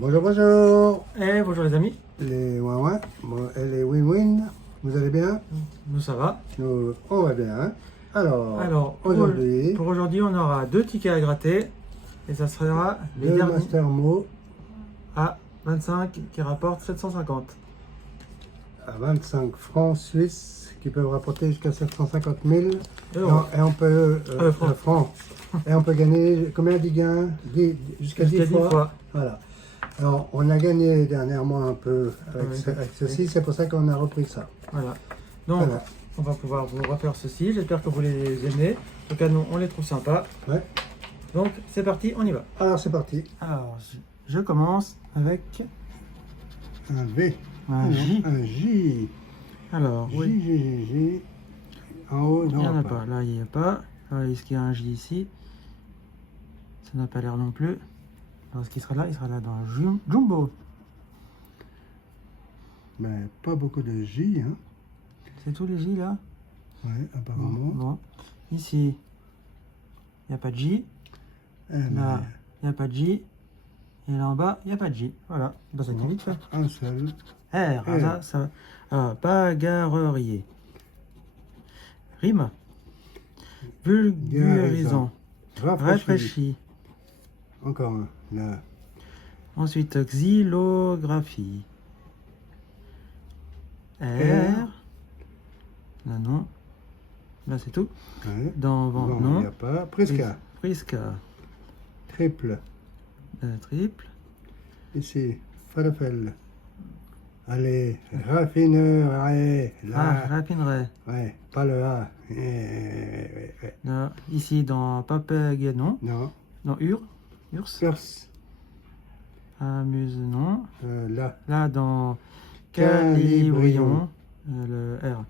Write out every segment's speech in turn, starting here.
Bonjour, bonjour, Bonjour les amis, les Ouin et les Win-Win, vous allez bien? nous ça va. Nous, on va bien. Alors, aujourd'hui, pour aujourd'hui, on aura 2 tickets à gratter et ça sera les deux derniers Master Mo à 25 qui rapportent 750. à 25 francs suisses qui peuvent rapporter jusqu'à 750 000. Euros. Et on peut, Francs. francs. Et on peut gagner combien de gains? Jusqu'à 10 fois. Voilà. Alors, on a gagné dernièrement un peu avec ceci, c'est pour ça qu'on a repris ça. Voilà. Donc, Voilà. on va pouvoir vous refaire ceci. J'espère que vous les aimez. En tout cas, nous, on les trouve sympas. Ouais. Donc, c'est parti, on y va. Alors, c'est parti. Alors, je commence avec Un V. un J. Un J. Alors, oui. J. En haut, Il non. n'y en a pas. Là, il n'y a pas. Est-ce qu'il y a un J ici? Ça n'a pas l'air non plus. Alors, ce qui sera là, il sera là dans Jumbo. Mais pas beaucoup de J, hein. C'est tous les J là? Ouais, apparemment. Bon. Ici, il n'y a pas de J. Là, il n'y a pas de J. Et là en bas, il n'y a pas de J. Voilà. Dans cette vite fait. Un seul. R. Là, ça va. Alors, bagarrerier. Rime. Vulgarisant. Rafraîchi. Encore un. Là. Ensuite, xylographie. R. Là, non. Là, c'est tout. Ouais. Dans vent, Bon, non. il n'y a pas. Prisca. Prisca. Triple. Triple. Ici. Falafel. Allez. Raffineur. Allez. Là. Raffinerie. Ouais. Pas le A. Là, ici, dans Papagay, non. Non. Dans Urs. Perse. Amuse, non. Là. Là, dans Calibrion. Calibrion, le R.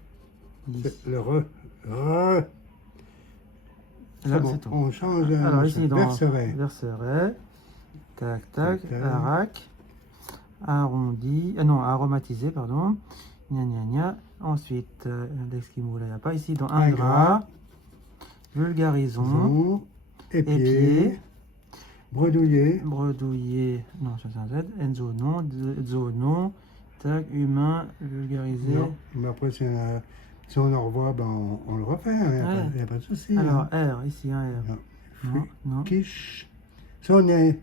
Le re. Re. Là, Bon, c'est tout. on change. Alors, ici, dans Verseret. Verseret. Tac, tac. Tac, tac. Arac. Arrondi. Non, aromatisé, pardon. Gna, gna, gna. Ensuite, l'esquimau, là, il n'y a pas. Ici, dans Ingrat. Vulgarisons. Épier. Bredouillé. Bredouillé. Non, ça c'est un Z. Enzo, non. Dzo, non. Tac, humain. Vulgarisé. Non, mais après, si on en revoit, ben, on le refait, hein, il n'y a pas de souci. Alors, hein. R, ici, un R. Non. Non. Quiche. Sonnaire.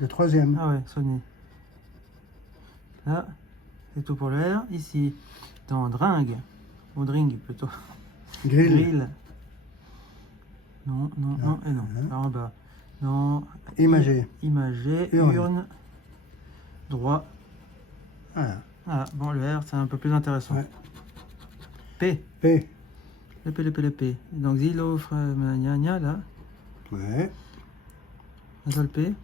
Le troisième. Ah ouais, sonner. Là, c'est tout pour le R. Ici, dans Dringue, ou Dring plutôt. Grill. Non, et non. Hein. Là en bas. Non. Imagé. Imagé. Urne. Urne. Droit. Voilà. Voilà. Bon, le R, c'est un peu plus intéressant. Ouais. P. P. Le P. Donc, Zilo, gna, là. Ouais. Un seul P.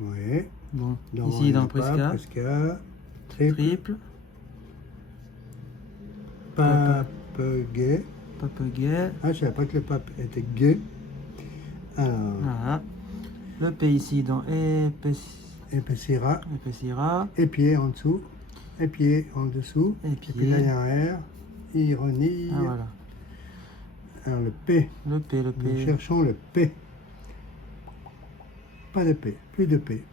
Ouais. Bon, Donc, ici, dans Prisca. Triple. Papegay. Papegay. Ah, je savais pas que le pape était gay. Alors, Voilà. Le P ici, dans épaissira. Épaissira. Épier en dessous. Épier en dessous. Épier. Et puis là, il y a un R. Ironie. Ah, voilà. Alors, le P. Le P. Nous cherchons le P. Pas de P. Plus de P.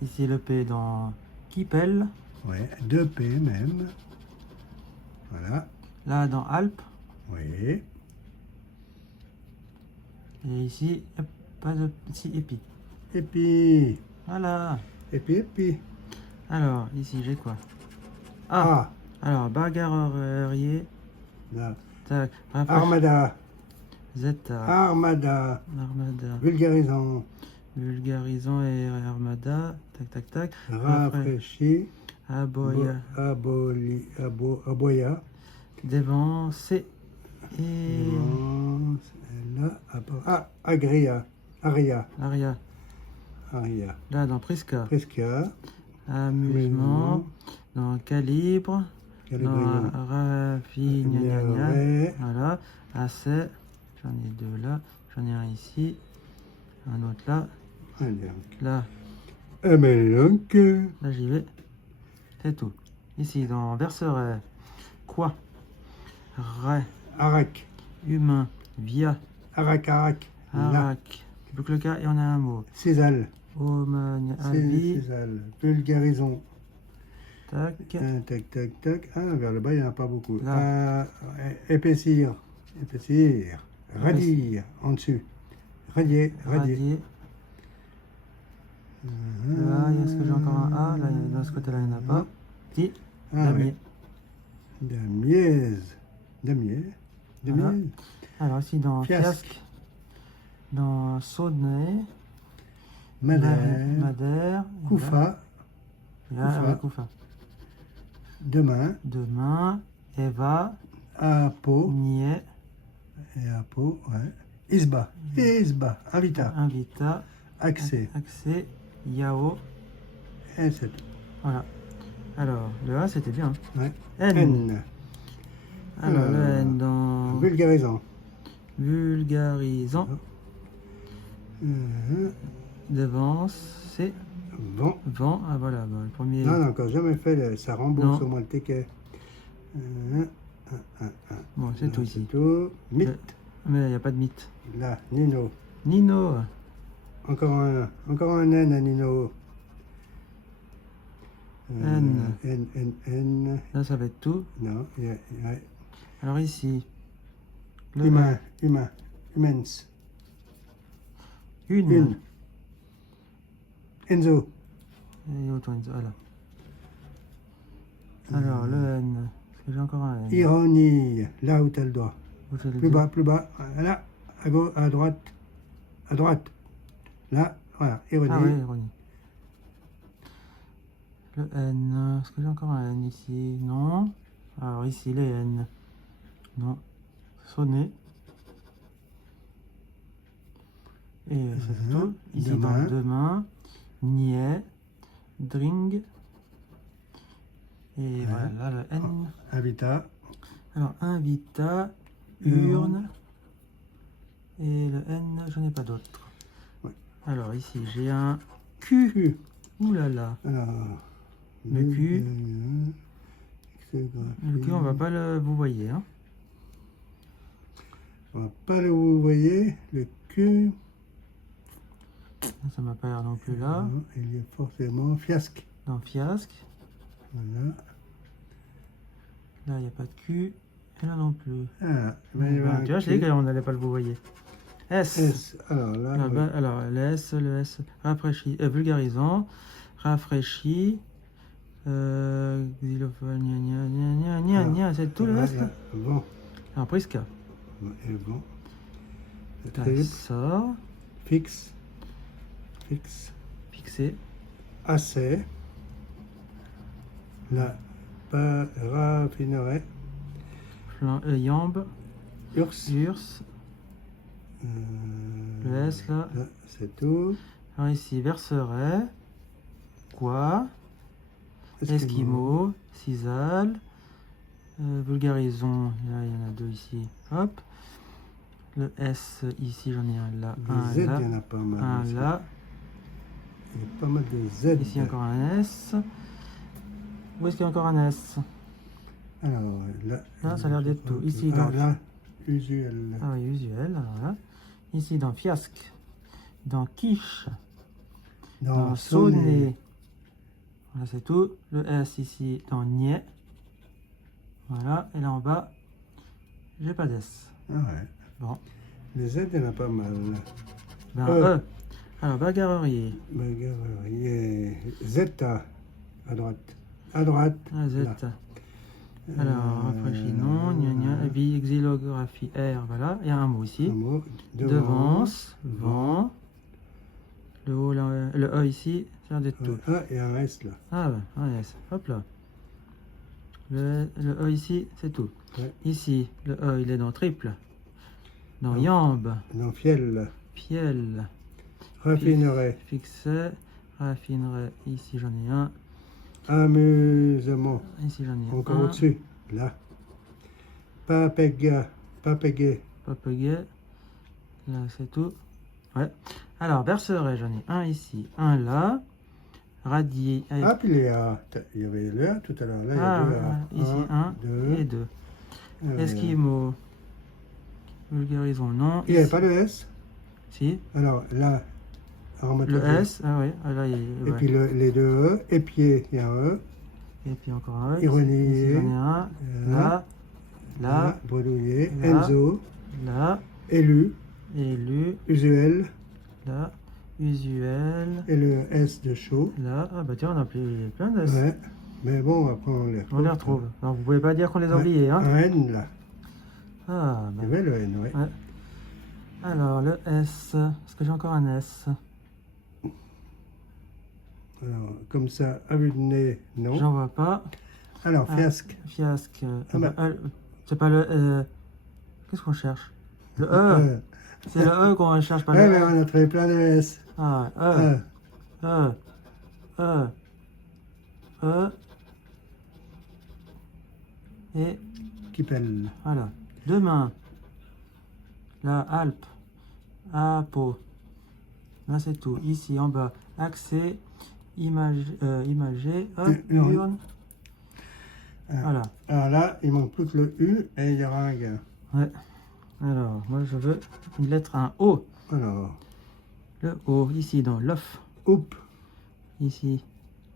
Ici, le P dans Kipel. Ouais, 2 P même. Voilà. Là, dans Alpes. Oui. Et ici, hop, pas de petit épi. Et puis. Voilà. Et puis. Alors, ici, j'ai quoi? Ah. Alors, bagarrerier. Là. Tac. Armada. Zeta. Armada. Armada. Vulgarisant. Vulgarisant et Armada. Tac, tac. Rafraîchi. Aboya. Aboya. Dévancé. Et. Là. Ah, Agria. Aria. Aria. Là, dans Prisca. Amusement. Dans Calibre. Dans Raffinerie. Voilà. Assez. J'en ai 2 là. J'en ai un ici. Un autre là. Là. Là, j'y vais. C'est tout. Ici, dans Verseret. Quoi? Arac. Humain. Via. Arac. Arac. Tu peux que le cas et on a un mot. Césal. Aumagne, Albi. Césal. Vulgarisons. Tac. Tac, tac, tac. Ah, vers le bas, il n'y en a pas beaucoup. Là. Épaissir. Épaissir. Radier. En dessus. Radier. Radier. Là, est-ce que j'ai encore un A? Là, de ce côté-là, il n'y en a pas. Petit. Damier. Damier. Damier. Voilà. Alors ici dans Fiasque, dans Saunay, Madère, Koufa, là, Koufa. Demain, Eva, Apo, Niais, et Apo, ouais. Isba, Invita, Accès, Yao, et c'est tout. Voilà. Alors, le A c'était bien. Ouais. N. Alors, le N dans vulgarisant. Devance, c'est vent. Ah voilà, bon, le premier. Non, encore jamais fait, ça rembourse au moins le ticket. Bon, c'est tout ici. Mythe. Mais il n'y a pas de mythe. Là, Nino. Encore un N à Nino. N. Là, ça va être tout. Non, ouais. Alors ici. Humans. Une. Enzo. Et autant Enzo, voilà. Alors, le N. Est-ce que j'ai encore un N? Ironie. Là où tu as le doigt. Plus bas. Là, à gauche, à droite. Là, voilà, ironie. Ah oui, ironie. Le N. Est-ce que j'ai encore un N ici? Non. Alors ici, les N. Non. Sonner. Et c'est tout. Ici, dans demain. Niais. Dring. Et voilà, là, le N. Invita. Alors, invita. Urne. Et le N, je n'ai pas d'autre. Ouais. Alors, ici, j'ai un Q. Ouh là là. Alors, le Q. Le Q, on va pas le vous voyez. Hein. On va pas le vous voyez. Le Q. Ça m'a pas l'air non plus là. Non, il y a forcément Fiasque. Dans Fiasque. Voilà. Là, il n'y a pas de Q. Et là non plus. Ah, tu vois, je dis qu'on n'allait pas le vous voyez. S. Alors là. Alors, le S. Rafraîchi. Vulgarisant. Rafraîchi. Xylophone. C'est tout le S là. Bon. Alors, Prisca. Et bon. Sort. Fixe. Fixé. Assez. La raffinerie. Yambe. Urs. Le S là. Là, c'est tout. Alors ici, verserait. Quoi. Esquimau. Cisal. Vulgarisons. Là, il y en a deux ici. Hop. Le S ici, j'en ai un là. Un Z, il y en a pas mal. Un ici. là. Il y a pas mal de Z. Ici encore un S. Où est-ce qu'il y a encore un S? Alors là, ça a l'air d'être tout. Ici, dans... là, usuel. Ah oui, usuel. Alors là. Ici, dans Fiasque. Dans Quiche. Dans Saunay. Voilà, c'est tout. Le S ici, dans Niais. Voilà. Et là en bas, j'ai pas d'S. Ah ouais. Bon. Les Z, il y en a pas mal. Ben, E. Alors, bagarrerier. Zeta, à droite. Ah, Z. Alors, rafraîchi, non, xylographie, R, voilà. Il y a un mot ici. Un mot. Devance, vent. Le O, le E ici, ça a l'air d'être tout. Ah, et un S là. Ah, ben, un S. Hop là. Le E ici, c'est tout. Ouais. Ici, le E, il est dans triple. Dans Yambe. Dans Fiel. Raffinerie. Fixé. Raffinerie. Ici, j'en ai un. Amusement. Ici, j'en ai un. Encore au-dessus. Là. Papéguet. Là, c'est tout. Ouais. Alors, berceret, j'en ai un ici, un là. Radier. Avec... Ah, puis il y avait le A tout à l'heure. Là, il y a deux A. Ici, un et deux. Esquimau. Vulgarisons, non. Il n'y avait pas de S? Si. Alors, là, remettre Le S, ah oui, ah là, Et puis les deux E, et pied, il y a un E. Et puis encore un. Ironier. Ici, j'en ai un. Là, là, bredouillet. là, Enzo. là, Élu. élu, Usuel. là, usuel. Et le S de chaud. Là, ah bah tiens, on a plein de S. Ouais. Mais bon, après on les retrouve. On les retrouve. Alors vous pouvez pas dire qu'on les a oubliés, hein. Un N là. Ah, bah. Il y avait le N, ouais. Ouais. Alors, le S. Est-ce que j'ai encore un S? Alors, comme ça, à vue de nez, non. J'en vois pas. Alors, fiasque. Fiasque. Ah bah. C'est pas le... Qu'est-ce qu'on cherche? Le E. C'est le E qu'on cherche, pas Ouais, le mais E. on a trouvé plein de S. Ah, E. E. E. E. Et Qui pèle. voilà. Deux mains. La Alpe. Apo. Là, c'est tout. Ici, en bas, accès. Imagé. Hop, urne. Voilà. Alors là, il manque plus que le U et il y aura un gars. Ouais. Alors, moi, je veux une lettre, un O. Alors. Le O, ici, dans l'off. Oup. Ici.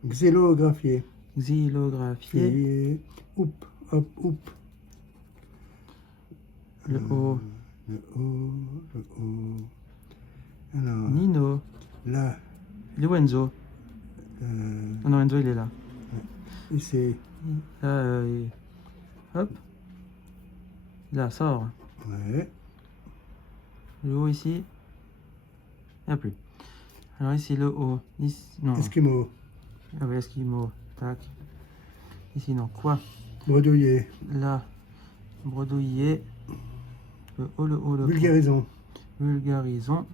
Xylographié. Xylographié. Et oup, hop, oup. Le O. Le O, le O. Alors, Nino. là. Lorenzo. Oh non, Enzo, il est là. Ici. Là, hop. Là, sort. Ouais. Le O ici. Il n'y a plus. Alors ici, le O. Ici, non. Esquimau. Ah oui, Esquimau. Tac. Ici, non. Quoi? Bredouillet. Là. Bredouillet. Le O, le O, le O. Vulgarisons. Vulgarisons.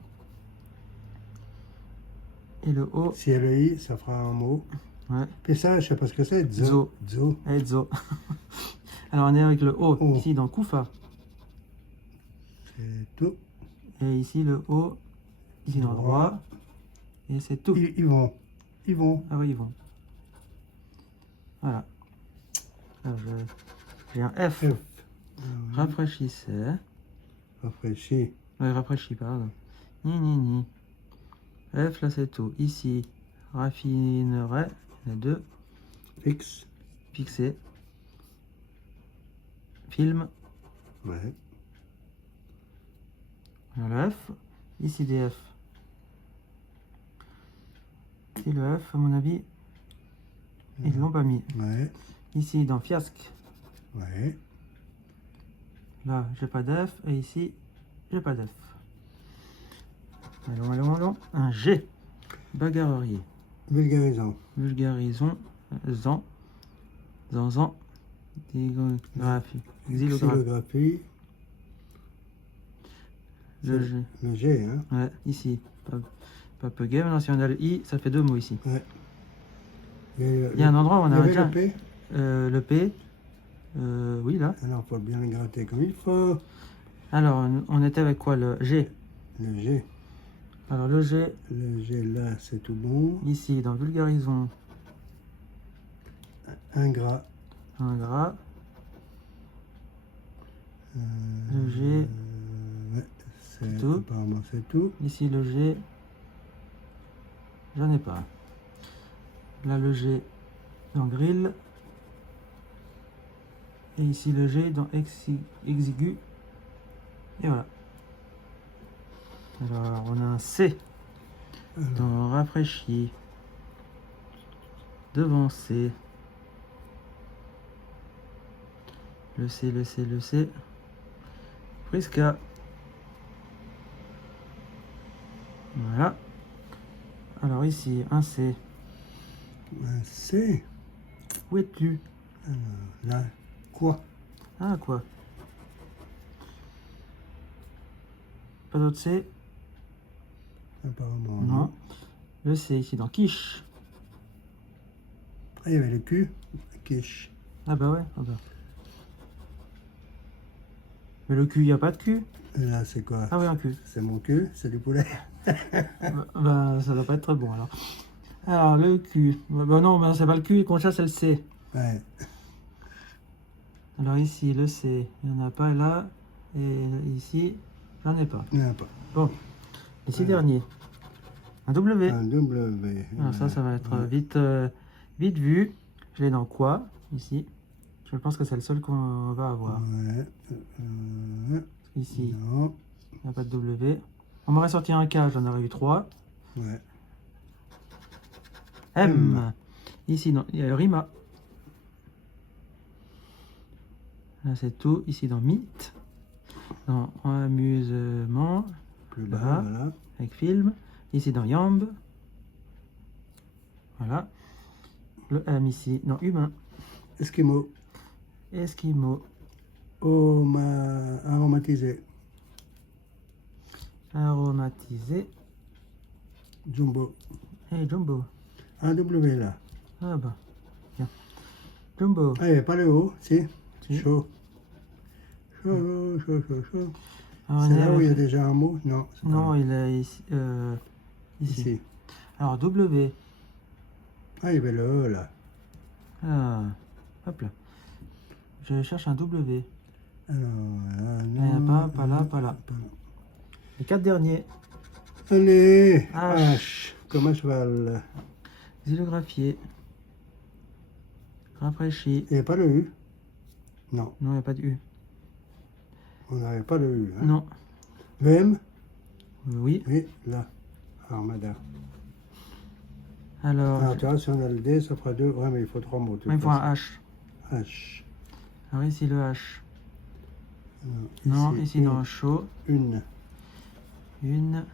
Et le O. Si elle le I, ça fera un mot. Ouais. Et ça, je sais pas ce que c'est. Zo. Zo. Zo. Alors on est avec le O, O. ici dans Koufa. C'est tout. Et ici le O, ici dans droit. Et c'est tout. Ils vont. Ils vont. Ah oui, ils vont. Voilà. Alors j'ai un F. F. Rafraîchissait. Rafraîchi. Ouais, rafraîchi, pardon. Ni. F, là c'est tout. Ici, raffinerait. Il y en a deux. Fixe. Fixé. Film. Ouais. Voilà le F. Ici des F. Et le F, à mon avis, ils l'ont pas mis. Ouais. Ici, dans fiasque. Ouais. Là, j'ai pas d'F. Et ici, j'ai pas d'F. Allons. Un G. Bagarrerier. Vulgarisant. Vulgarisons. Zan. Xylographie. Xylographie. Le G. Le G, hein. Ouais, ici. Papegay. Maintenant, si on a le I, ça fait deux mots ici. Ouais. Il y a un endroit où on a un le P. Le P. Oui, là. Alors, faut bien le gratter comme il faut. Alors, on était avec quoi? Le G. Le G. Alors, le G. Le G, là, c'est tout bon. Ici, dans vulgarisons. Ingrat. Ingrat. Le G. Ouais, c'est tout. Apparemment, c'est tout. Ici, le G. J'en ai pas. Là, le G dans grill. Et ici, le G dans exigu. Et voilà. Alors, on a un C dans rafraîchi. Devancer. Le C. Frisca. Voilà. Alors ici, un C. Un C. Où es-tu? Là, quoi? Ah, quoi? Pas d'autre C? Apparemment, Non. Le C ici dans quiche. Ah, il y avait le Q. Quiche. Ah bah ouais. Ah bah. Mais le cul, il n'y a pas de cul. Là, c'est quoi? Ah oui, un cul. C'est mon cul, c'est du poulet. Bah, ça doit pas être très bon alors. Alors, le cul. Bah non, bah, c'est pas le cul qu'on cherche, c'est le C. Ouais. Alors ici, le C, il n'y en a pas là. Et ici, j'en ai pas. Il n'y en a pas. Bon, les 6 derniers. Un W. Un W. Alors ça va être vite vu. Je l'ai dans quoi, ici. Je pense que c'est le seul qu'on va avoir. Ouais. Ici, Non. il n'y a pas de W. On m'aurait sorti un K, j'en aurais eu 3. Ouais. M. Ici, non, il y a Rima. Là, c'est tout. Ici, dans Mythe. Dans Amusement. Plus là, Là, voilà. avec film. Ici, dans Yamb. Voilà. Le M ici, dans Humain. Esquimau. Esquimau. Aromatisé. Aromatisé. Jumbo. Et Jumbo. Un W là. Ah bah, bien. Jumbo. Ah, il n'y a pas le haut, si. Si. Chaud. Chaud. Alors, C'est on est là où il y a avec- déjà un mot? Non. c'est Non, pas là. il est ici. Ici. Ici. Alors, W. Ah, il y avait le E là. Ah, hop là. Je cherche un W. Alors, Il n'y en a pas là, pas là. Les 4 derniers. Allez, H. H, comme un cheval. Xylographié. Rafraîchi. Il n'y a pas le U? Non, Non, il n'y a pas de U. on n'avait pas le U. Hein. Non. Le M? Oui. Oui, là. Armada. Alors, Alors, tu vois, si on a le D, ça fera 2. Ouais, mais il faut 3 mots. de toute il faut un façon. H. H. Alors, ici, le H. Non, ici, une, dans chaud. Une. Une.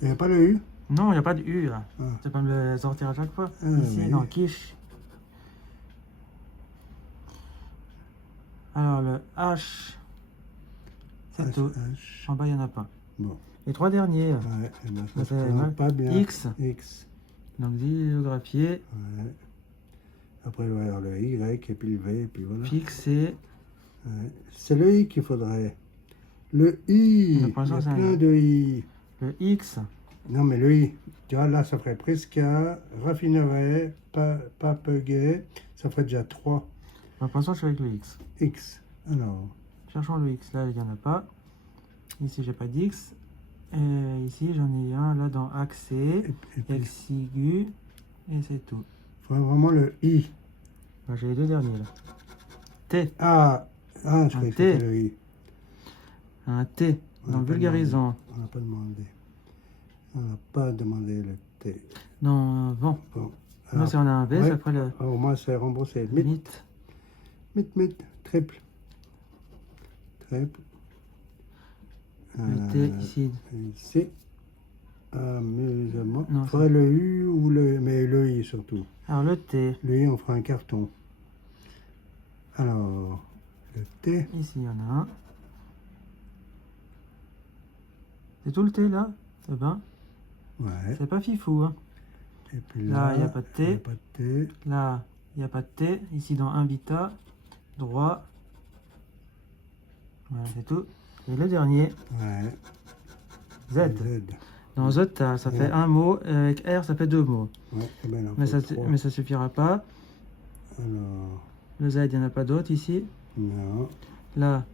Il n'y a pas le U? Non, il n'y a pas de U là. Ah. Tu peux me le sortir à chaque fois. Ah, Ici, oui. dans quiche. Alors, le H. C'est H, tout. H. En bas, il n'y en a pas. Bon. Les 3 derniers. Ouais, eh ben, Ça ça se fait présente mal. pas bien. X. X. Donc, xylographié. Ouais. Après, il va y avoir le Y, et puis le V, et puis voilà. Fixé. Ouais. C'est le I qu'il faudrait. Le I. Mais Il y pour a l'instant, c'est un plein I. de I. Le X. Non, mais le I. Tu vois, là, ça ferait Prisca, raffinerait, papeguet. Ça ferait déjà 3. Pour l'instant, je suis avec le X. X. Alors, Cherchons le X. Là, il n'y en a pas. Ici, j'ai pas d'X. Et ici, j'en ai un là dans accès, et puis, exigu. Et c'est tout. il faudrait vraiment le I. Bah, j'ai les 2 derniers là. T. Ah, je croyais que T. c'était le I. Un T. On Dans n'a pas vulgarisant. On n'a pas demandé. On n'a pas demandé le T. Dans vent. Bon. Moi, Alors, si on a un V, ouais. c'est après le au moins, c'est remboursé. Mythe, mythe. triple. Triple. Le T ici. Ici. Amusement. Non, Il faudrait le U ou le... Mais le I surtout. Alors le T. Le I, on fera un carton. Alors, le T. Ici, il y en a un. C'est tout le T là? Eh ben, Ouais. c'est pas fifou. Hein. Et puis Là, il n'y a pas de T. il n'y a pas de T. Là, il n'y a pas de T. Ici, dans invita. Droit. Voilà, c'est tout. Et le dernier, Ouais. Z. Dans Zota, ça fait un mot. Avec R, ça fait 2 mots. Ouais. Eh ben, il en Mais faut ça, 3. mais ça suffira pas. Alors, Le Z, il n'y en a pas d'autres ici. non. Là,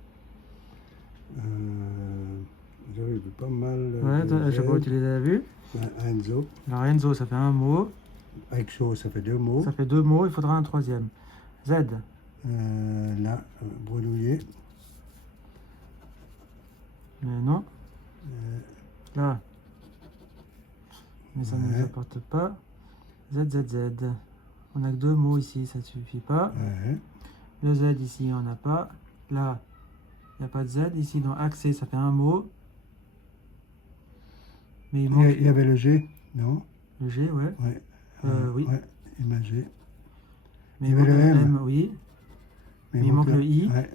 J'avais vu pas mal. ouais, de je sais pas où tu les as vus. Ouais, Enzo. Alors Enzo, ça fait un mot. Avec chaud, ça fait 2 mots. Ça fait 2 mots, il faudra un troisième. Z. Là, bredouillé. Mais non. Là. Mais ça ne Ouais. nous apporte pas. Z, Z, Z. On n'a que 2 mots ici, ça ne suffit pas. Ouais. Le Z ici, on n'a pas. Là, il n'y a pas de Z. Ici, dans accès, ça fait un mot. Mais il manque Il y avait le G, non? le G, ouais. Ouais. Oui. Ouais, imagé. Mais il y avait manque le M. oui. Mais il manque le I. Ouais.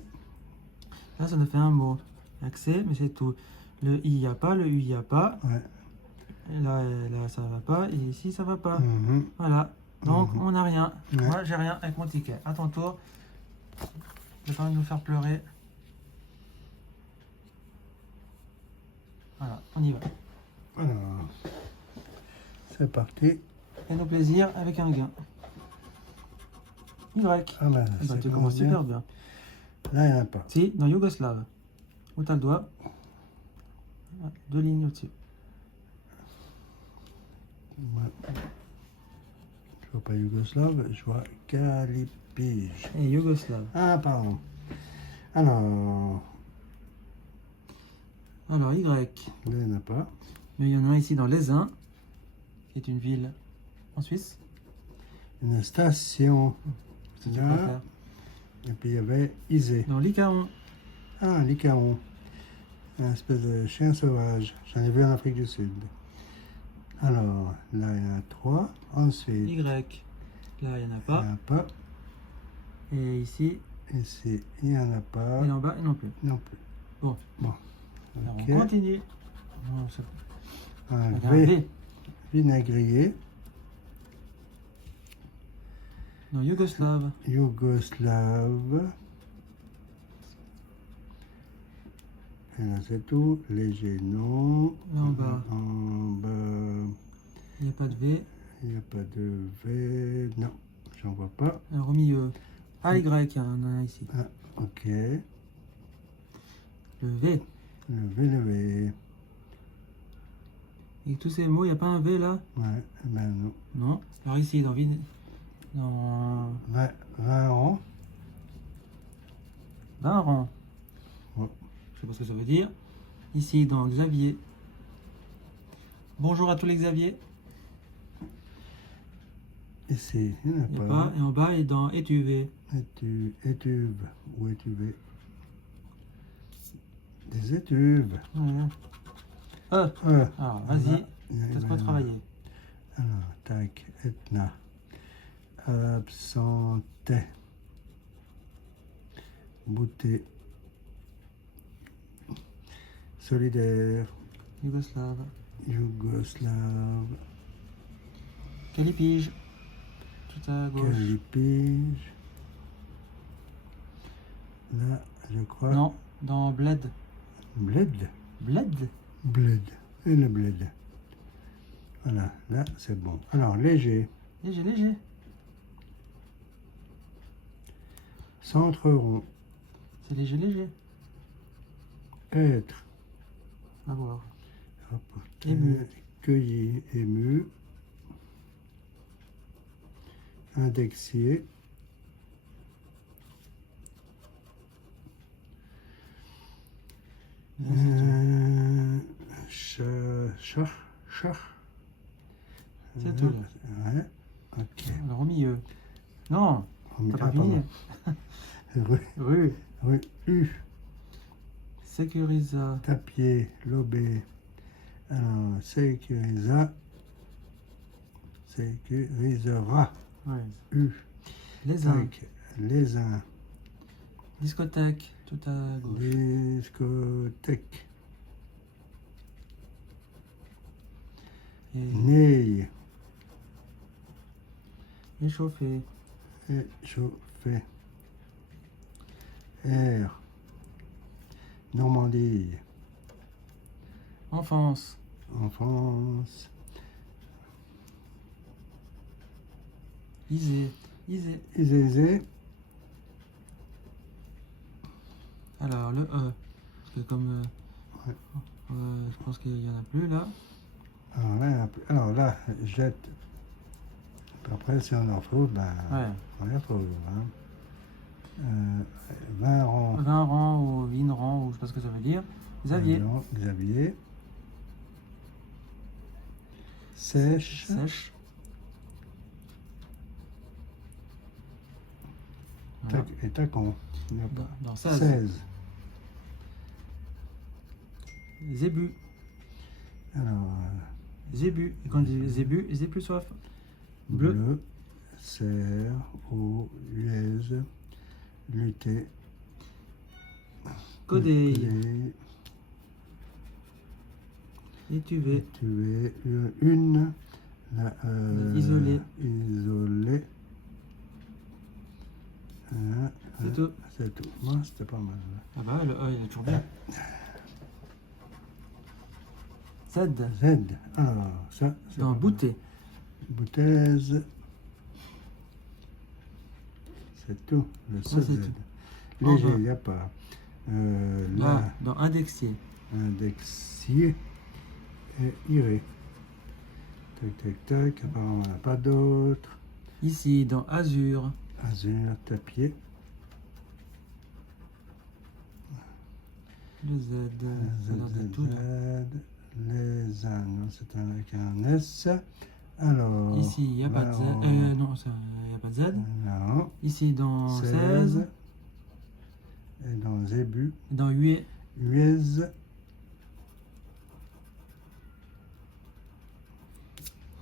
Là, ça nous fait un mot. Accès, mais c'est tout. Le I, il n'y a pas. Le U, il n'y a pas. Ouais. Et là, ça va pas. Et ici, ça va pas. Mhm. Voilà. Donc, Mhm. on n'a rien. Ouais. Moi, j'ai rien avec mon ticket. À ton tour. Je vais pas nous faire pleurer. Voilà, on y va. Alors, c'est parti. Et nos plaisirs avec un gain. Y. Ah ben, Bah, ça tu commence commences bien. super bien. Là, il n'y en a pas. Si, dans Yougoslave. Où t'as le doigt? 2 lignes au-dessus. Ouais. Je vois pas yougoslave, je vois Kalipige. Et yougoslave. Ah, pardon. Alors, Alors, Y. là, il n'y en a pas. Mais il y en a un ici dans Lézin, qui est une ville en Suisse. Une station. Ça, tu peux Là. pas faire. Et puis il y avait Isée. Dans Licaon. Ah, Licaon. Un espèce de chien sauvage. J'en ai vu en Afrique du Sud. Alors, là, il y en a 3. Ensuite, Y. Là, il n'y en a il n'y pas. en a pas. Et ici, Ici, il n'y en a pas. et en bas, et non plus. Non plus. Bon. Bon. Alors, Ok. on continue. Non, c'est- Un Regarde, V. V. Vinaigrier. Dans Yougoslave. Yougoslave. Et là, c'est tout. Léger, non. Là, en bas. En bas, Il n'y a pas de V. il n'y a pas de V. Non, j'en vois pas. Alors, au milieu. AY, il y en a un ici. Ah, ok. Le V. Le V. Et tous ces mots, il n'y a pas un V là? Ouais, ben non. Non. Alors, ici, dans dans 20 ans. 20 rangs. Ouais. Je sais pas ce que ça veut dire. Ici, dans Xavier. Bonjour à tous les Xavier. Ici, il n'y en a Il n'y a pas. pas. Et en bas, et dans Étuvé. Étuve. Où étuve? Des étuves. Voilà. Alors, vas-y. Faites-moi travailler. Alors, tac, Etna. Absenté. Bouté. Solidaire. Yougoslave. Yougoslave. Kalipige. Tout à gauche. Kalipige. Là, je crois. Non, dans Bled. Bled. Bled? Bled. Et le bled. Voilà, là, c'est bon. Alors, léger. Léger, léger. Centre rond. C'est léger, léger. Être. À voir. Rapporter. Ému. Cueilli. Ému. Indexier. Char. C'est tout, là. Ouais. Ok. Alors, au milieu. Non, t'as pas fini. Rue. Rue. U. Sécurisa. Tapier. Lobé. Alors, sécurisa. Sécurisera. Ouais. U. Les uns. Tac. Les uns. Discothèque. Tout à gauche. Discothèque. Et Ney. échauffé. Échauffé. Air. Normandie. Enfance. Enfance. Isée. Isée. Isée. Alors, le E. Parce que comme... Ouais. je pense qu'il n'y en a plus, là. Alors là, jette. Après, si on en trouve, ben, Ouais. on les retrouve. Hein. 20 rangs. 20 rangs ou 20 rangs, ou je sais pas ce que ça veut dire. Xavier. Non, Xavier. Sèche. Sèche. Voilà. Et tacon. Il n'y a pas. Dans 16. 16. Zébu. Alors, Zébu. Et quand on dit zébu, j'ai plus soif. Bleu. bleu, serre, eau, uaise, lutter, Codeille. Étuvé. tuer, une, Isolé. Isolé. C'est tout. C'est tout. Moi, c'était pas mal. Ah bah, le E, il est toujours bien. Z. Z. Alors, ça, c'est Dans pas bouté. mal. Boutaise. C'est tout. Le Ça, seul c'est Z. tout. En Léger, bas. il n'y a pas. Là, dans indexé. indexier et iré. Tac, tac, tac. Apparemment, on n'a pas d'autres. Ici, dans Azur. Azur, tapier. Le Z. Ça a l'air d'être tout, là. Les ânes, c'est avec un S. Alors. Ici, il n'y a pas de Z. on- Non, il n'y a pas de Z. Non. Ici, dans 16. Et dans Zébu. Dans 8. Huez.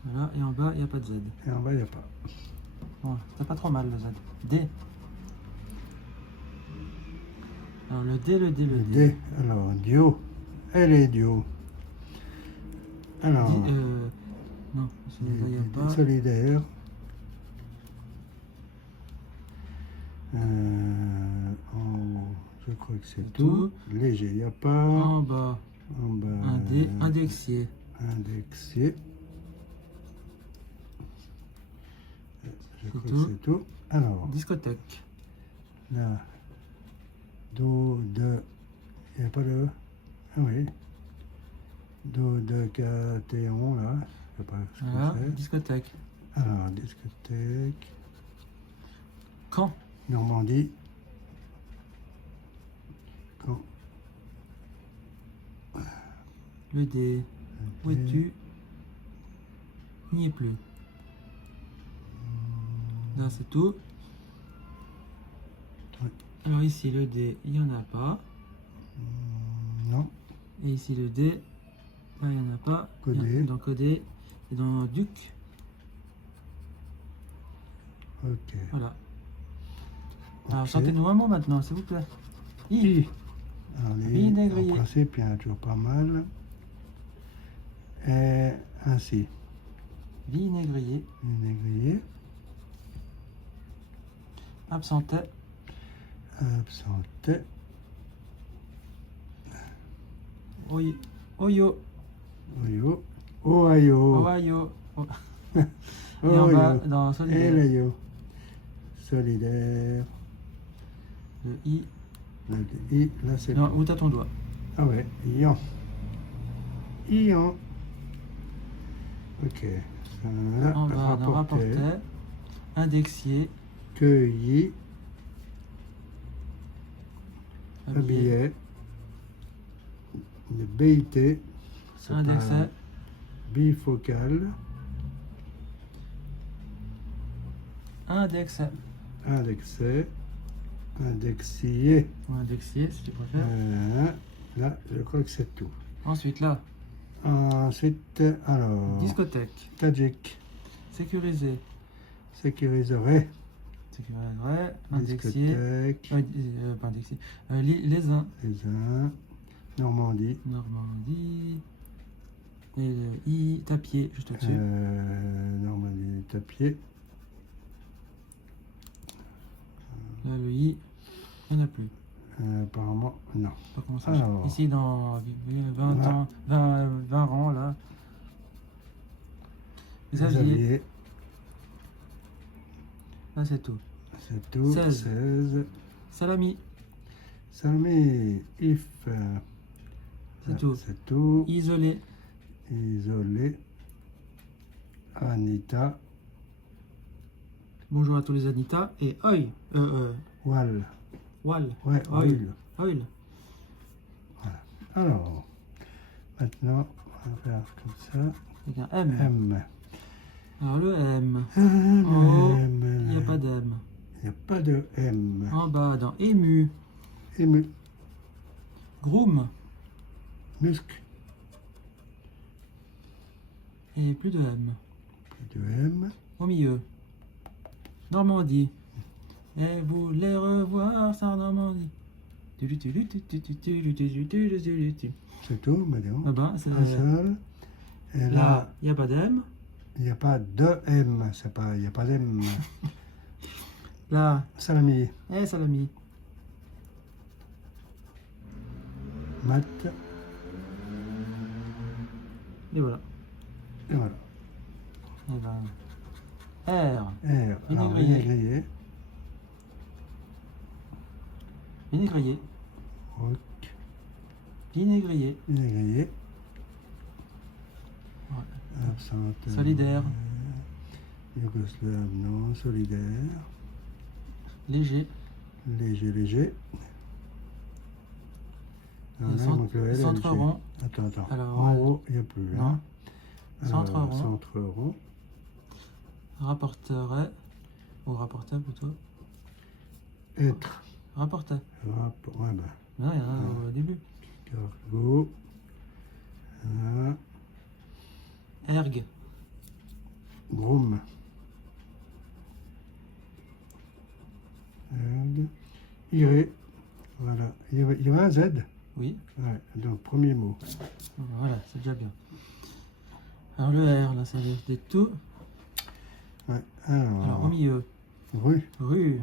Voilà, et en bas, il n'y a pas de Z. Et en bas, il n'y a pas. Bon, c'est pas trop mal le Z. D. Alors le D, le D, le D. D. Alors, Dio. Elle est Dio. Alors. Non, il n'y a pas. Solidaire. Je crois que c'est tout. Léger, il n'y a pas. En bas, En bas. un D, indexier. Indexé. Je crois tout. que c'est tout. Alors, Discothèque. là. Do, de. Il n'y a pas de. Ah oui. Do, de, catéon, là. Je sais pas ce que Voilà, c'est. discothèque. Alors, discothèque. Caen. Normandie. Caen. Le D. Où es-tu? Il n'y est plus. Là, c'est tout. Oui. Alors ici, le D, il n'y en a pas. Non. Et ici, le D, là, il n'y en a pas. Codé. Dans Codé. Et dans Duc. Ok. Voilà. Alors, Ok. chantez-nous un mot maintenant, s'il vous plaît. I. Allez, Vinaigrier. en principe, il y en a toujours pas mal. Et ainsi. Vinaigrier. Vinaigrier. Absentais. Absenté. Oyo. Oyo. Ohio. Ohio. Et en bas, dans solidaire. Elayo. Solidaire. Le I. Le I, là c'est. Non, où t'as ton doigt? Ah ouais, Ian. Ian. Ok. Ça, En bas, dans rapportait. Indexier. Cueilli. Habillé. Habillé. Le BIT. c'est Indexé. pas bifocal. Indexé. Indexé. Indexier. Ou indexier, si tu préfères. Là, je crois que c'est tout. Ensuite, là, Ensuite, alors. discothèque. Tadjik. Sécurisé. Sécuriserait. Sécurisé. Indexier. Discothèque. Pas indexier. Les uns. Les uns. Normandie. Normandie. Et le I. Tapier, juste au-dessus. Normandie, tapier. Là, le I. Il n'y en a plus. Apparemment, non. Pas comment ça. Alors. Ici, dans 20 Là. ans, 20 rangs, là. Les Les aviers. aviers. Là, c'est tout. C'est tout. 16. 16. Salami. Salmi, if. C'est tout. C'est tout. Isolé. Isolé. Anita. Bonjour à tous les Anita. Et oi. Wall. Wall. Ouais, oil. Oil. Alors, maintenant, on va faire comme ça. Avec un M. M. Alors le M. M. En haut, M. il n'y a pas d'M. Il n'y a pas de M. En bas, dans ému. Ému. Groom. Musc. Et plus de M. Plus de M. Au milieu. Normandie. Et vous les revoir, ça Normandie. C'est tout, madame. Ah ben, c'est... Un seul. Et Là, là, il n'y a pas d'M. il n'y a pas de M. C'est pas, il n'y a pas d'M. Là, Salami. salami. Mat. Et voilà. Et voilà. Et ben, R. R. Alors, Vinaigrier. vinaigrier. Vinaigrier. Roc. Vinaigrier. Vinaigrier. Voilà. Absente. Solidaire. Yougoslave, non. Solidaire. Léger. Léger, léger. Et Là, il manque le L et le centre G. rond. Attends. Alors, En haut, il n'y a plus. non. Hein. Centre Alors, rond. Centre rond. Rapporterait. Ou rapporteur plutôt. Être. Rapporteur. Ouais, ben. Non, il y en a au début. Cargo. Là. Erg. Groom. Iré. Voilà. Il y a un Z. Oui. Ouais, donc premier mot. Voilà, c'est déjà bien. Alors le R, là, ça veut dire tout. Ouais. Alors au milieu. Rue. Rue.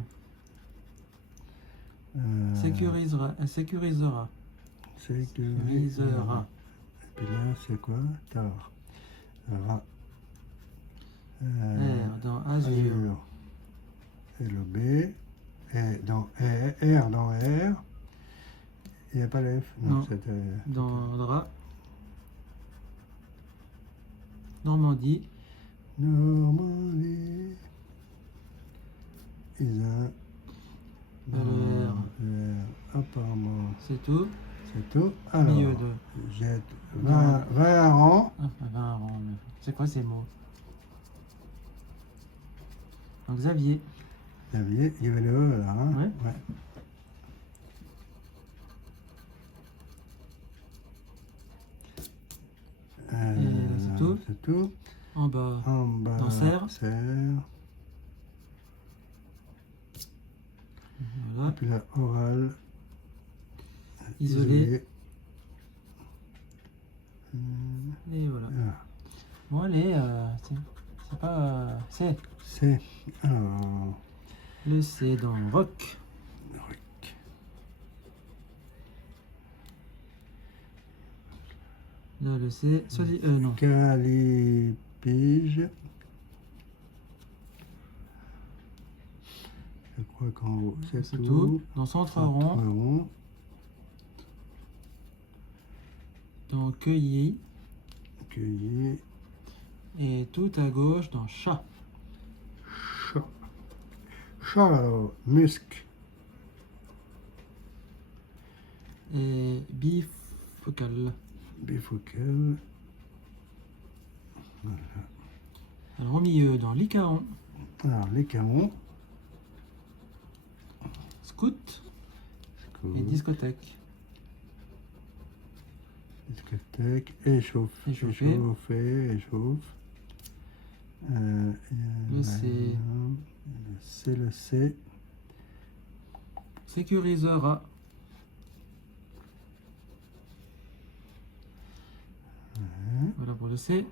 Euh, Sécurisera. Sécurisera. Sécurisera. Et puis là, c'est quoi? Tar. Ra. R dans Azur. Et le B. Et dans R dans R. Il n'y a pas le F. Non. C'était. Dans Dra. Normandie. Normandie. Isa. Le R. Le R. Apparemment. C'est tout. C'est tout. Au Alors, milieu de. jette 20 rangs. Ah, 20 rangs. C'est quoi ces mots? Donc Xavier. Xavier, il y avait le E là. Hein? Ouais. Et c'est tout. C'est tout. En bas. En bas, Dans serre. serre. Voilà. Et puis là, oral. Isolé. Hum, Et voilà. ah, Bon, allez, c'est pas. C'est. c'est. Alors. Le C dans rock. Rock. Là, le C. Non. Calipige. Je crois qu'en haut, c'est C'est tout. tout. Dans centre Centre rond. rond. Dans cueilli. Cueilli. Et tout à gauche dans chat. Chat. Chat, alors, musc. Et bifocal. Bifocal. Alors au milieu dans licaon. Alors, les carons. Scout. Cool. Et discothèque. Discothèque. Échauffe. Échauffer. Échauffer. Échauffe. Le C. C'est le C. Sécurisera. Voilà pour le C.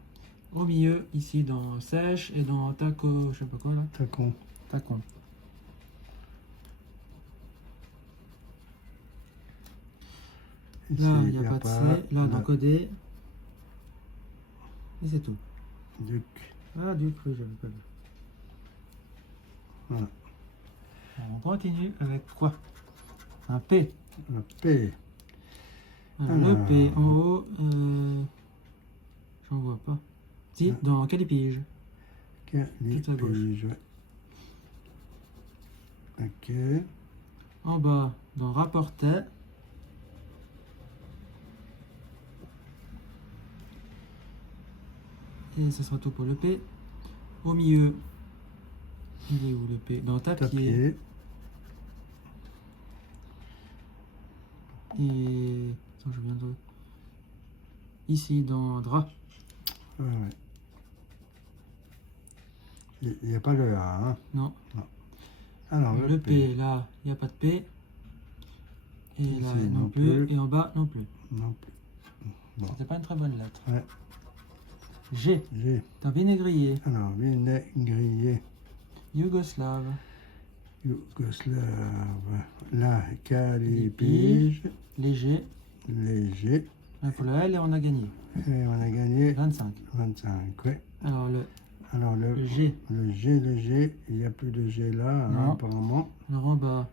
Au milieu, ici dans sèche et dans taco, je sais pas quoi là. Tacon. Tacon. Ici, Là, il n'y a pas de C. Là, dans codé. Et c'est tout. Duc. Ah, du coup, j'avais pas vu. Voilà. Alors, on continue avec quoi? Un P. La P. Alors, le P en haut, j'en vois pas. Si, dans Calipige. Tout à gauche. Calipige. Ok. En bas, dans Rapportait. Et ce sera tout pour le P. Au milieu, il est où le P? Dans Tapier. Tapier. Et. Attends, je viens de. Ici, dans Drap. Ouais, ouais. Il n'y a pas le A. Hein? Non. Alors, Le P, là, il n'y a pas de P. Et Ici, là, non non plus. plus. Et en bas, non plus. Non plus. Bon. C'était pas une très bonne lettre. Ouais. G. G. Dans Vinaigrier. Alors, vinaigrier. Yougoslave. Yougoslave. La calipige. Léger. Léger. Il faut le L et on a gagné. Et on a gagné 25. 25. Ouais. Alors le Alors, Le G. Le G, il n'y a plus de G là, hein, Non. apparemment. Alors en bas,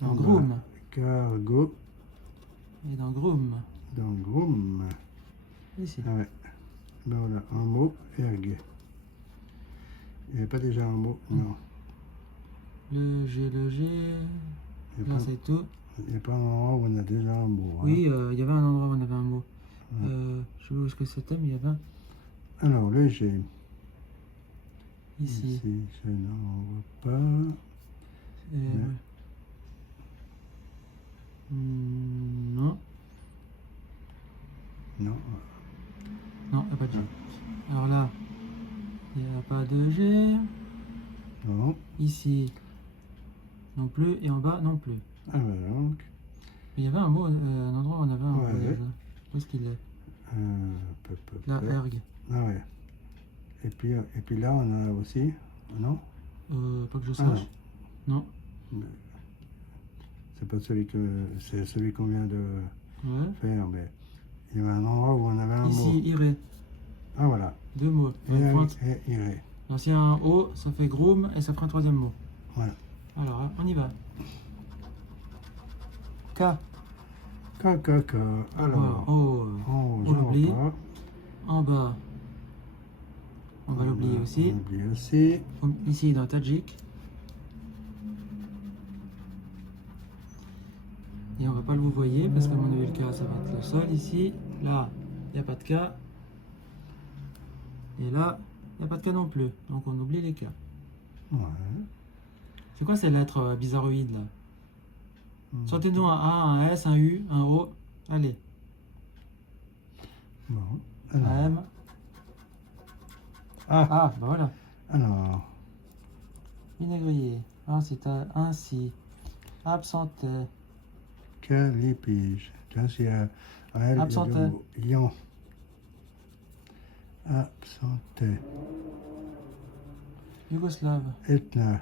dans En bas. Groom. Cargo. Et dans Groom. Dans groom. Ici. Ah ouais. Ben voilà, un mot, ergue. Il n'y avait pas déjà un mot? Non. Le G. Il n'y Là, a, c'est tout. pas un endroit où on a déjà un mot. Hein. Oui, il y avait un endroit où on avait un mot. Ouais. Je sais pas où est-ce que c'était, mais il y avait un... Alors, le G. Ici. Ici, je n'en vois pas. Ouais. Non. Non. Non, il n'y a pas de G. Alors là, il n'y a pas de G. Non. Ici, non plus. Et en bas, non plus. Ah ben donc. Mais il y avait un mot, un endroit où on avait un Ouais. voyage. Où est-ce qu'il est? Là, erg. Ah ouais. Et puis là, on a aussi. Non? Pas que je Ah sache. Non. C'est pas celui que. C'est celui qu'on vient de Ouais. faire, mais il y avait un endroit où on avait un Ici, mot. iré. Ah voilà. 2 mots. Et iré. Alors s'il y a un O, ça fait groom et ça prend un troisième mot. Voilà. Alors, on y va. K. K. Alors. Oh, On on l'oublie. pas. En bas, on va l'oublier aussi. On oublie aussi. Ici, dans Tadjik. Et on va pas le vous voyez parce qu'à mon avis, le K, ça va être le sol ici. Là, il n'y a pas de K. Et là, il n'y a pas de K non plus. Donc on oublie les K. Ouais. C'est quoi ces lettres bizarroïdes là? Sortez-nous un A, un S, un U, un O. Allez. Bon. Un Alors. M. Ah. Ah, bah voilà. Alors. Vinaigrier. Ainsi. Absenté. Calipige. Tiens, c'est un L. Absenté. Lion. Absenté. Yougoslave. Etna.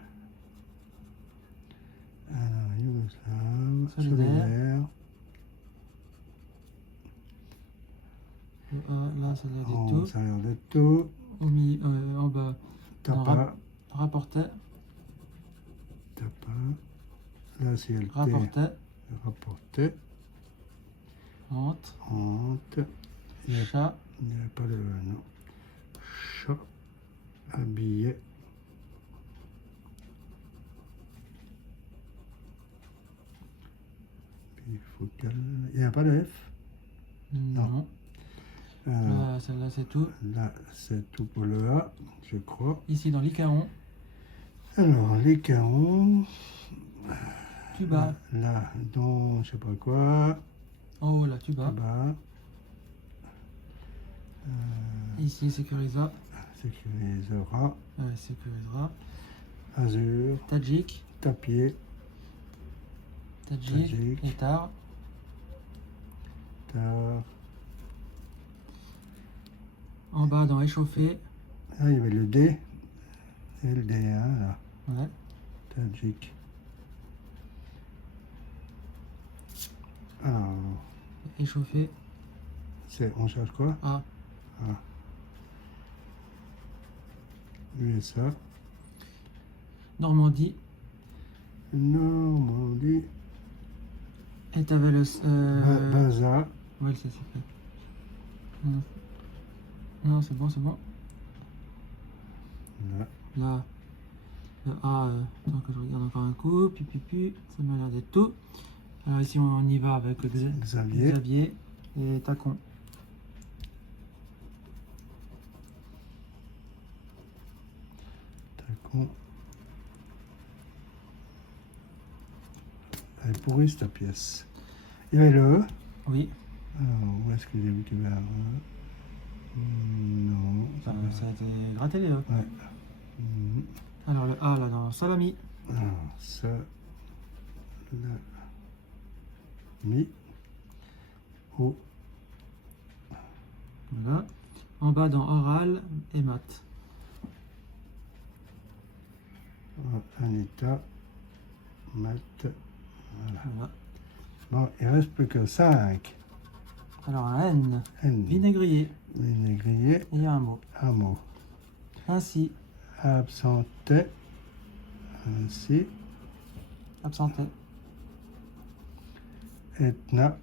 Alors, Yougoslave. Solidaire. Le A, là, ça a l'air Oh, d'être tout. ça a l'air d'être tout. En bas, Tapa. rapportait. Tapa. Là, c'est le T. Rapportait. Rapporté. Honte. Honte. Il n'y a, Chat. pas de non. Chat. Habillé. Bifocale. Il n'y a pas de F. Non. Là, celle-là, c'est tout. Là, c'est tout pour le A, je crois. Ici, dans l'Icaon. Alors, les carons. Tuba. Là, dans je sais pas quoi. En haut, là, tuba. Là-bas. Ici, sécurisa. Sécurisera. Sécurisera. Azur. Tadjik. Tapier. Tadjik. Et tar. Tar. En bas, dans échauffé. Ah, il y avait le D. Et le D1, là. Ouais. Tadjik. Alors, Échauffé. on cherche quoi? A. Ah. USA. Normandie. Normandie. Et t'avais le... Baza. Oui, c'est fait. Non, c'est bon, c'est bon. Là. Là, le A, attends que je regarde encore un coup. Ça m'a l'air d'être tout. Alors ici, on y va avec Xavier et Tacon. Tacon. Elle est pourrie cette pièce. Il y avait le E. Oui. Alors, où est-ce que j'ai vu qu'il y avait un E? Non. Ça a été gratté les E. Ouais. Alors le A, là, dans salami. Alors, ça. Là. Mi. O. Voilà. En bas, dans oral et mat. Anita. Mat. Voilà. Voilà. Bon, il ne reste plus que 5. Alors un N. N. Vinaigrier. Vinaigrier. Et il y a un mot. Un mot. Ainsi. Absenté. Ainsi. Absenté. Etna.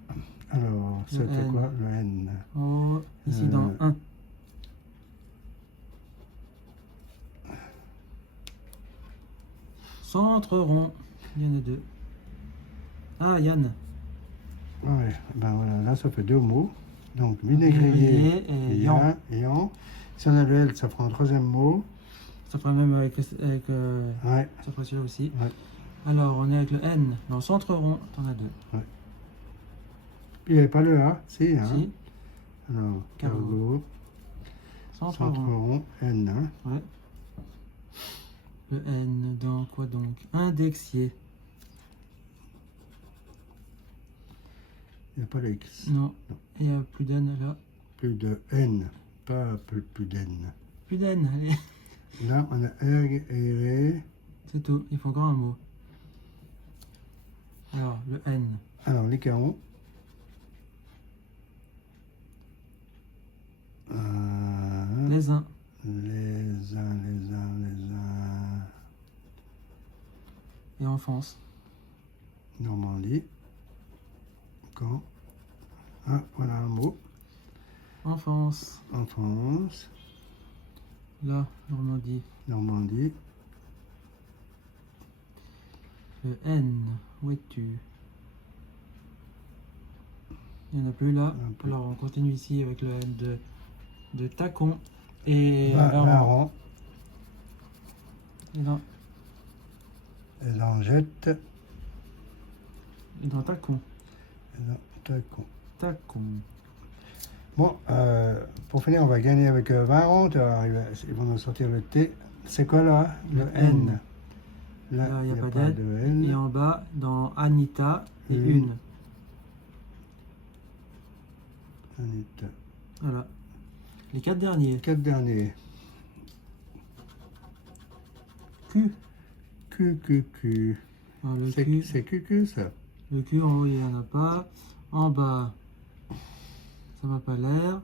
Alors, Le c'était N. quoi le N? Oh, ici dans 1. Centre rond. Il y en a 2. Ah, Yann. Ouais, ben voilà, là ça fait 2 mots. Donc vinaigrier Et yan, yan. Si on a le L, ça fera un troisième mot. Ça fera même avec Ouais, ça fera celui-là aussi. ouais. Alors, on est avec le N. Dans centre rond, t'en as 2. Puis il n'y avait pas le A, si, hein. Si. Alors, Cargo. cargo, Centre centre rond. rond, N, hein. Ouais. Le N dans quoi donc? Indexier. Il n'y a pas le X. Non. Non. Il n'y a plus d'N là. Plus de N, pas plus d'N. Plus d'N, allez. Là, on a erg et ré. C'est tout. Il faut encore un mot. Alors, le N. Alors, les carons. Les uns. Les uns. Et enfance. Normandie. Quand. Ah, voilà un mot. Enfance. Enfance. Là, Normandie. Normandie. Le N. Où es-tu? Il n'y en a plus là. Un peu. Alors, on continue ici avec le N de Tacon. Et Varan. Et dans, Langette. et dans Tacon. Tacon. Tacon. Bon, pour finir, on va gagner avec Varan. Ils vont nous sortir le T. C'est quoi là? Le N. Là, Là, il n'y a pas de N. Et en bas, dans Anita, et Une. une. Anita. Voilà. Les 4 derniers. 4 derniers. Q. Q. Alors, le Q. C'est QQ ça. Le Q en haut, il n'y en a pas. En bas, ça m'a pas l'air.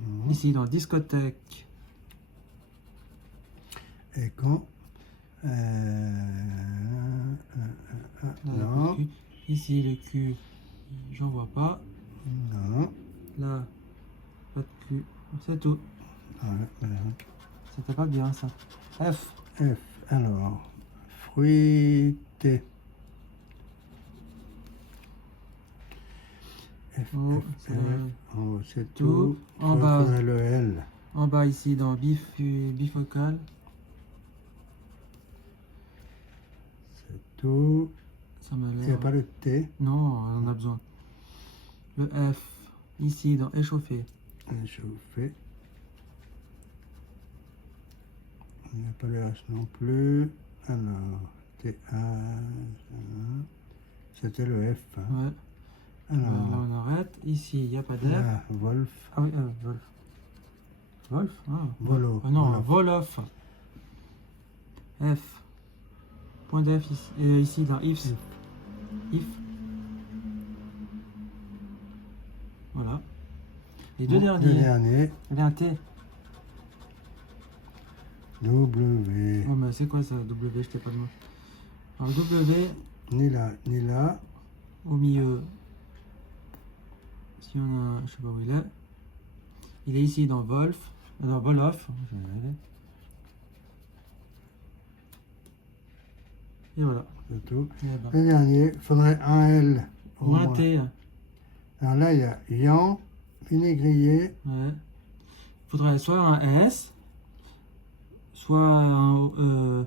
Non. Ici, dans discothèque. Et quand Là, il y a non. pas de Q. Ici, le Q, j'en vois pas. Non. Là, pas de Q. C'est tout. Voilà. C'était pas bien ça. F. F. Alors, fruité. F, Oh, F, c'est F. Oh, c'est tout. tout. En Faut bas. qu'on ait le L. En bas, ici, dans bifocal. C'est tout. Ça m'a Il n'y a l'air. pas le T. Non, on en a besoin. Le F, ici, dans échauffer. Échauffé. Il n'y a pas le H non plus. Alors, T-H. C'était le F. Hein. Ouais. Là, Alors, on arrête. Ici, il n'y a pas d'air. là, Wolf. Ah oui, Wolf. Wolf ah. Volo. Ah non, Volof. Volof. F. Point d'F ici, ici dans ifs. If. Voilà. Les deux Bon, derniers. le dernier. Il y a un T. W. Oh, mais c'est quoi ça, W? Je t'ai pas le mot. Alors, W, Ni là. au milieu. Si on a. Je sais pas où il est. Il est ici dans Wolf. Dans Wolof. Je vais y arriver. Et voilà. C'est tout. Et là-bas. Le dernier, il faudrait un L. au Ou un moins. T. Alors là, il y a Yan, vinaigrier, Ouais. Faudrait soit un S, soit un.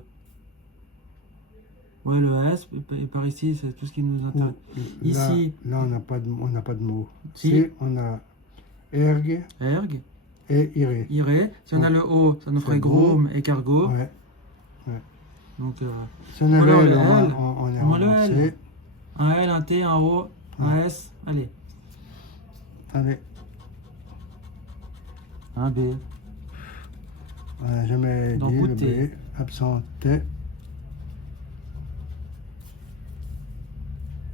Ouais, le S, et par ici, c'est tout ce qui nous ou intéresse. là, Ici. là on n'a pas de mot. Si. Si, on a erg Erg, et iré. iré. Si on a le O, ça nous ferait C'est Grom et Cargo. Ouais. Donc, Si on a Alors, le le L, L. on est On a le avancé. L. un L, un T, un O, un S. Allez. Allez, Un B. on n'a jamais Dans dit goûter. le B. Absenté.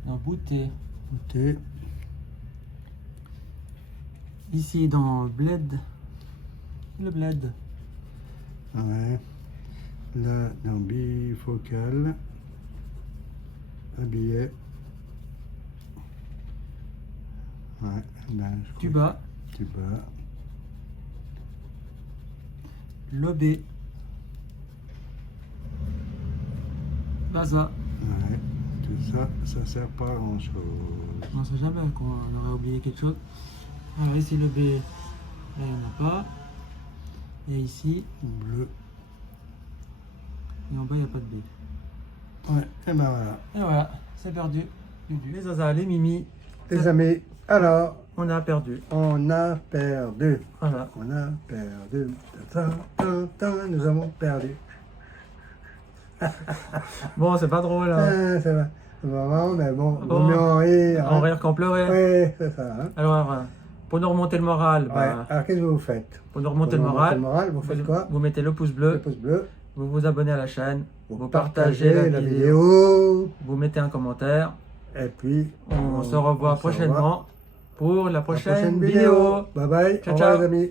Dans Bouté. T. Ici, dans Bled. Le Bled. Ouais. Là, dans bifocal. Habillé. Ouais, ben, je crois Tuba, que tuba. lobé, basa. Ouais, tout ça, ça sert pas à grand chose. On ne sait jamais qu'on aurait oublié quelque chose. Alors ici le B, là il n'y en a pas. Et ici, Bleu. et en bas il n'y a pas de B. Ouais, et ben voilà. Et voilà, c'est perdu. Les Zaza, les Mimi, Les amis, alors, on a perdu. on a perdu. Voilà. On a perdu. Nous avons perdu. Bon, c'est pas drôle. Hein. Ah, c'est vrai. C'est marrant, mais bon, Bon, vaut mieux en rire. En hein. rire qu'en pleurer. Oui, c'est ça. Hein. Alors, pour nous remonter le moral, Ouais. bah, Alors, qu'est-ce que vous faites? pour nous remonter le Pour moral, vous faites quoi? vous mettez le pouce Le bleu, pouce bleu. vous vous abonnez à la chaîne, Vous vous partagez la vidéo, vidéo. vous mettez un commentaire. Et puis, On se revoit on se revoit prochainement pour la à la prochaine vidéo. Bye bye. Ciao, Au revoir ciao. les amis.